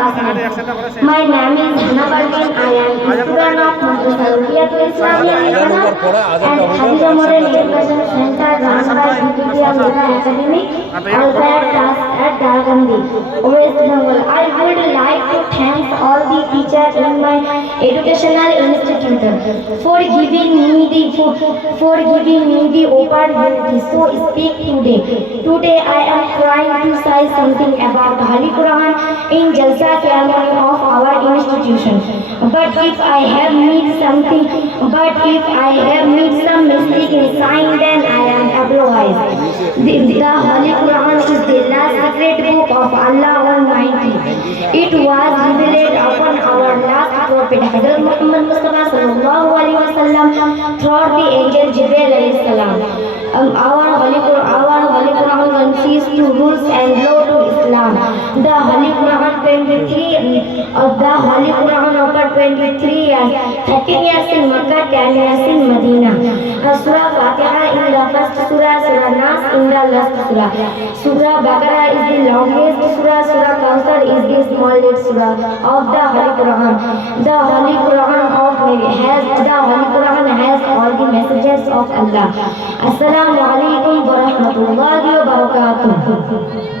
My name is Hana Parveen. I am a student of Madrasa Ruhiyatul Islamiyya and Khadija Model Education Center run by DPT Amira Academy, Alfayat Class at Dalgandi, West Bengal. I would like to thank all the teachers in my educational institute for giving me the opportunity to speak today. Today I am trying to say something about Holy Quran in Jalsa ceremony of our institution. But if I have made some mistake in sign, then I am apologize. The Holy Quran is the last sacred book of Allah Almighty. It was revealed upon our last prophet Hazrat Muhammad Mustafa sallallahu alaihi wasallam through the angel Jibril alayhi salam. Our Holy Quran consists two rules and law to Islam. The Holy Quran 23 over 23 years, 13 years in Makkah, 10 years in Medina. Surah Fatiha in the first surah, Surah Nas in the last surah. Surah Baqarah is the longest surah, Surah Kawthar is the smallest surah of the Holy Quran. The Holy Quran has all the messages of Allah. Assalamu alaikum wa rahmatullahi wa barakatuh.